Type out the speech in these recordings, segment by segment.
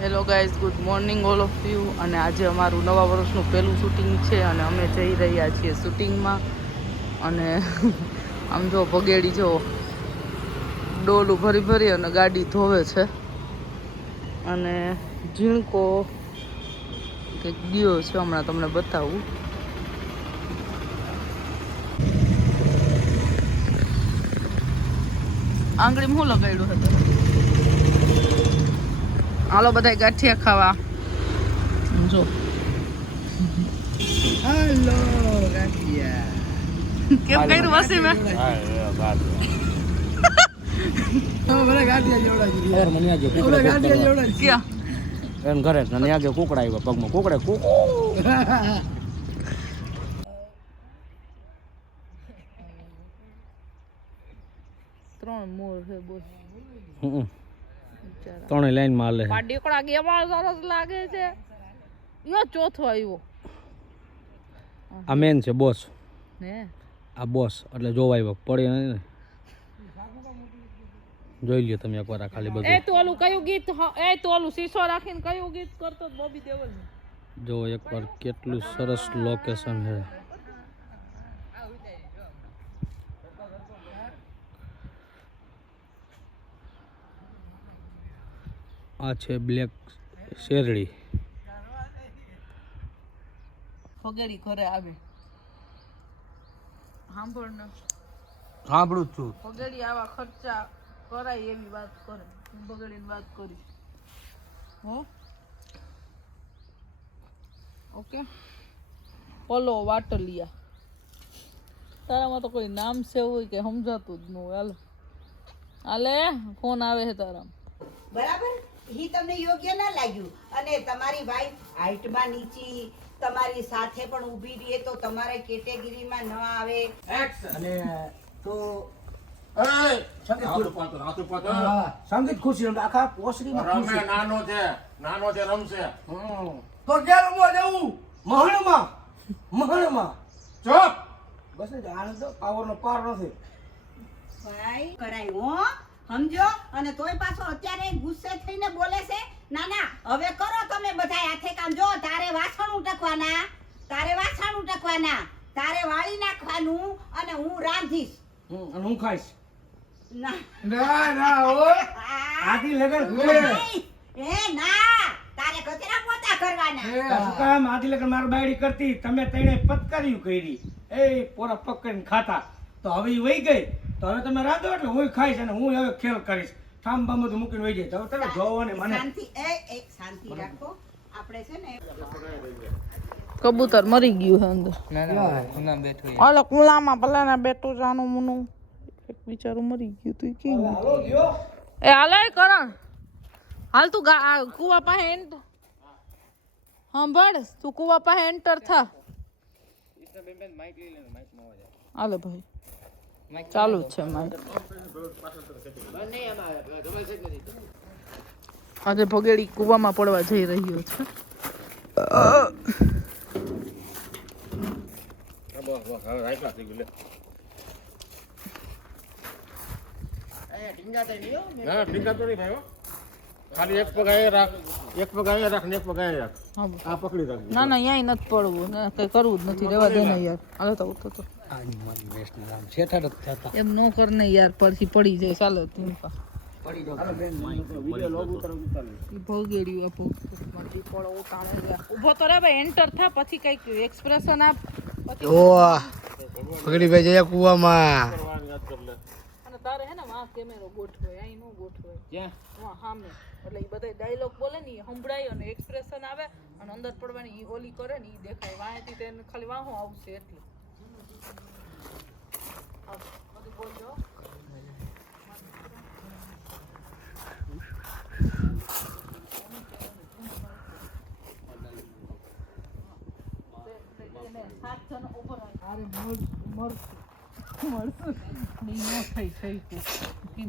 Hello guys, good morning all of you. અને આજે અમારું નવા વર્ષનું પહેલું શૂટિંગ છે અને અમે જઈ રહ્યા છીએ શૂટિંગમાં. અને આમ જો ભગેડી જો ડોલું ભરી ભરી અને ગાડી ધોવે છે. અને ઝીણકો કંઈક ગયો છે, હમણાં તમને બતાવું. આંગળીમાં શું લગાડ્યું હતું? હાલો બધા ગાંઠિયા ખાવા. જો હાલો ગાંઠિયા કેમ કર્યું વસીમે? મને ગાંઠિયા જેવડા યાર મને આજે કુકડા ગાંઠિયા જેવડા ક્યાં એમ ઘરે ને આજે કુકડા આવ્યા પગમાં કુકડે કુક ત્રણ મોર છે બોલ. ત્રણેય લાઈન માં હાલે આ ડીકડા કેવા સરસ લાગે છે. યો ચોથો આવ્યો. આ મેન છે બોસ. ને આ બોસ એટલે જોવા આવ્યો પડી નહીં ને. જોઈ લ્યો તમે એકવાર આ ખાલી બધું. એ તો ઓલું કયું ગીત એ તો ઓલું શીશો રાખીને કયું ગીત કરતો બોબી દેવલ. જો એકવાર કેટલું સરસ લોકેશન છે. આ છે બ્લેક શેરડી. ફગેડી ઘરે આવે. સાંભળ ને, સાંભળું જ છું. ફગેડી આવા ખર્ચા કરાય એવી વાત કરે. હું ફગેડીની વાત કરી. હો ઓકે. પલો વાટલિયા. તારામાં તો કોઈ નામ છે હોય કે સમજાતું જ ન હોય. હાલો હાલે ફોન આવે છે તારામાં. બરાબર, ઈ તમને યોગ્ય ના લાગ્યું. અને તમારી વાઈફ હાઈટમાં નીચી તમારી સાથે પણ ઊભી રહે તો તમારા કેટેગરીમાં ન આવે. અને તો સંગીત ખુશી આખા પોસડીમાં ખુશી. નાનો છે રમશે. તો ક્યાં રમવા જવું? મહણમાં ચૂપ. બસ આને તો પાવરનો પાર નથી. ભાઈ કરાય હો, સમજો. અને તોય પાછો અત્યારે ગુસ્સે થઈને બોલે છે. ના ના, હવે કરો તમે બધા હાથે કામ. જો તારે વાસણ ઉટકવાના, તારે વાળી નાખવાનું અને હું રાંધીશ. અને હું ખાઈશ. ના ના હો, આથી લગન ખુલે. એ ના, તારે કચરા પોતા કરવાના. શું કામ આથી લગન માર બાયડી કરતી? તમે તણે પતકાર્યું કરી. એ પોરા પકડીને ખાતા. તો હવે ઈ વહી ગઈ. તો હવે તમે રાંધો એટલે હું ખાઈશ અને હું હવે ખેલ કરીશ. ઠામ બામ બધું મૂકીને વહી જાય. તો તમે જોવો ને મને શાંતિ, એક શાંતિ રાખો. આપણે છે ને કબૂતર મરી ગયું છે અંદર. હાલો કુલામાં પલાના બેઠું જાનું મુનું એક બિચારું મરી ગયું તું કે હાલો ગયો. એ હાલે કરણ હાલ તું કુવા પાસે એન્ટર સાંભળ તું કુવા પાસે એન્ટર થા. હાલે ભાઈ ચાલુ જ છે માઇક. આજે ભગેડી કુવામાં પડવા જઈ રહ્યો છે. ખાલી એક પગ અહીંયા રાખ, એક પગ અહીંયા રાખ ને એક પગ અહીંયા રાખ. આ પકડી રાખ. ના ના અહીંયા નથી પડવું ને કઈ કરવું જ નથી. રેવા દે ને યાર. હાલો તો ઉઠો તો એમ નો કર ને યાર, પરથી પડી જાય. ચાલો તું ભોગેડ્યું આપો પડો ઉતાણે ઊભો તો રે ભાઈ. એન્ટર થા પછી કઈક એક્સપ્રેશન આપ. પકડી ભાઈ જયા કુવામાં. અને તારે હે ને વાં કેમેરો ગોઠવાય, અહીં નો ગોઠવાય. ક્યાં? વાં સામે. એટલે એ બધા ડાયલોગ બોલે ને એ સંભળાય અને એક્સપ્રેશન આવે અને અંદર પડવાની ઈ ઓલી કરે ને ઈ દેખાય. વાંથી તેને ખાલી વાહો આવશે એટલે. બધું બોલજો.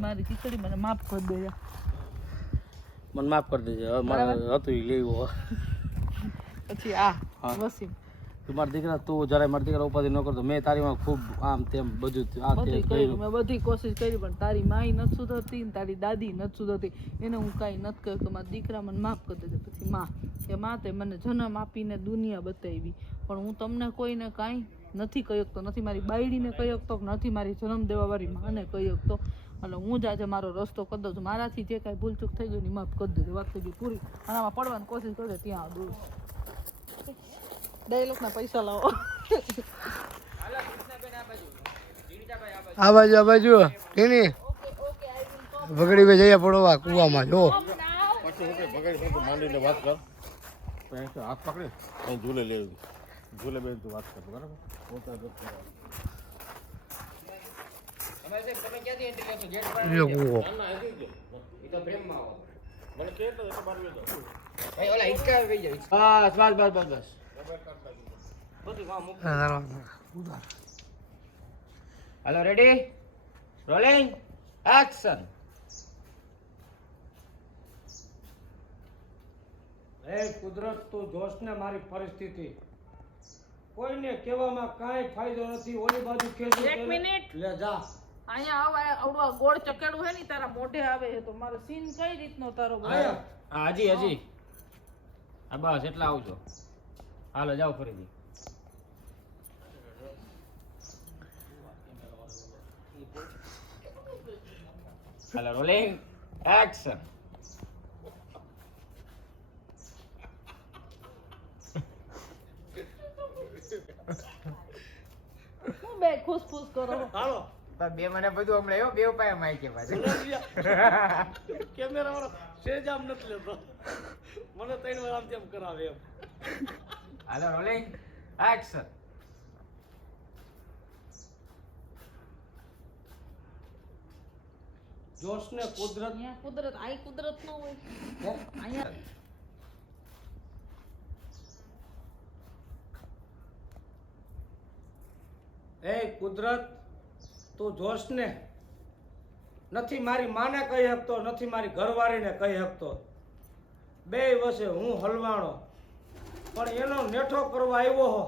મારી ખીચડી મને માફ કરી દેજો. મને માફ કરી દેજો. હવે મારે હતું ઈ લેવું. પછી આ વસીમ તું મારા દીકરા તું જરાય મારા દીકરા ઉપાધિ ન કરતો મેં તારી માં ખૂબ આમ તેમ બધું આ તે બધી કર્યું કર્યું મેં બધી કોશિશ કરી પણ તારી માઈ નથી સુધરતી ને તારી દાદી નથી સુધરતી એને હું કાંઈ નથી કહ્યું કે મારા દીકરા મને માફ કરી દેજો પછી માં તે મને જન્મ આપીને દુનિયા બતાવી પણ હું તમને કોઈને કાંઈ નથી કહી શકતો નથી મારી બાયડીને કહી શકતો નથી મારી જન્મ દેવાવાળી માને કહી શકતો એટલે હું જ આજે મારો રસ્તો કરી દઉં છું મારાથી જે કાંઈ ભૂલચૂક થઈ ગયું ને માફ કરી દેજો વાત થઈ ગઈ પૂરી અને આમાં પડવાની કોશિશ કરજો ત્યાં દૂર ડાયલોગના પૈસા લાવો આ બાજુ ટીની બગડી બે જઈએ પડવા કુવામાં જો પછી હું કઈ બગાડી માંડીને વાત કર પછી અહીંથી હાથ પકડી અહીં ઝૂલે લેવી ઝૂલે બેન તું વાત કર બરાબર પોતા જો જો કુવો મને કે તો બાર લે દો हेलो रेडी रोलिंग एक्शन હે કુદરત તું જોશ ને મારી પરિસ્થિતિ કોઈને કહેવામાં કાંઈ ફાયદો નથી ઓલી બાજુ ખેંચી એક મિનિટ. લે જા અહીંયા આવડું ગોળ ચકેડું હે ને તારા મોઢે આવે છે તો મારો સીન કઈ રીતનો તારો આયા हाँ हजी हाँ बस एटला आवजो हालो जाओ फरीથી हेलो रोलिंग एक्शन હું બે ખુશ કરો હાલો બે મને બધું હમણાં આવ્યો બે ઉપાય માઈ કે પાછું કેમેરા વાળો સેજ આમ નથી લેતો મને 3 વાર આમ તેમ કરાવે એમ हेलो रोलिंग एक्शन જોશ ને કુદરત અહીંયા કુદરત આઈ કુદરત નો હોય અહીંયા એ કુદરત તું જોશ ને નથી મારી માને કહી શકતો નથી મારી ઘરવાળીને કહી શકતો બે વસે હું હલવાણો પણ એનો નેઠો કરવા આવ્યો હો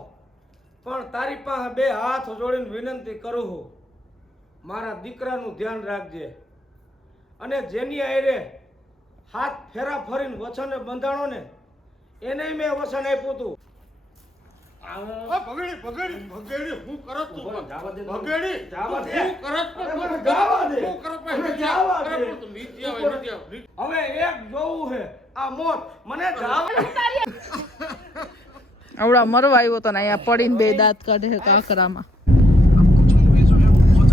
પણ તારી પાસે બે હાથ જોડીને વિનંતી કરું છું મારા દીકરાનું ધ્યાન રાખજે અને જેની આયરે હાથ ફેરા ફરીને વચને બંધાણો ને એને મેં વચન આપ્યું હતું બગડી હું કરત તું જાવા દે બગડી જાવા દે હું કરત મને જાવા દે હું કરત મને જાવા દે તું નીતિ આવે હવે એક જોવું છે આ મોત મને જાવા આવડા મરવા આવ્યો તો ને અહીંયા પડીને બે દાંત કાઢે છે કાંકરામાં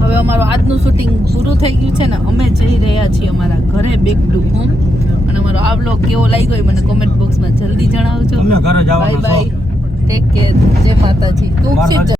હવે અમારું આજનું શૂટિંગ પૂરું થઈ ગયું છે ને અમે જઈ રહ્યા છીએ અમારા ઘરે બેક ટુ હોમ અને અમારો આ વ્લોગ કેવો લાગ્યો એ મને કોમેન્ટ બોક્સમાં જલ્દી જણાવજો ઘરે બાય બાય ટેક કેર જય માતાજી તું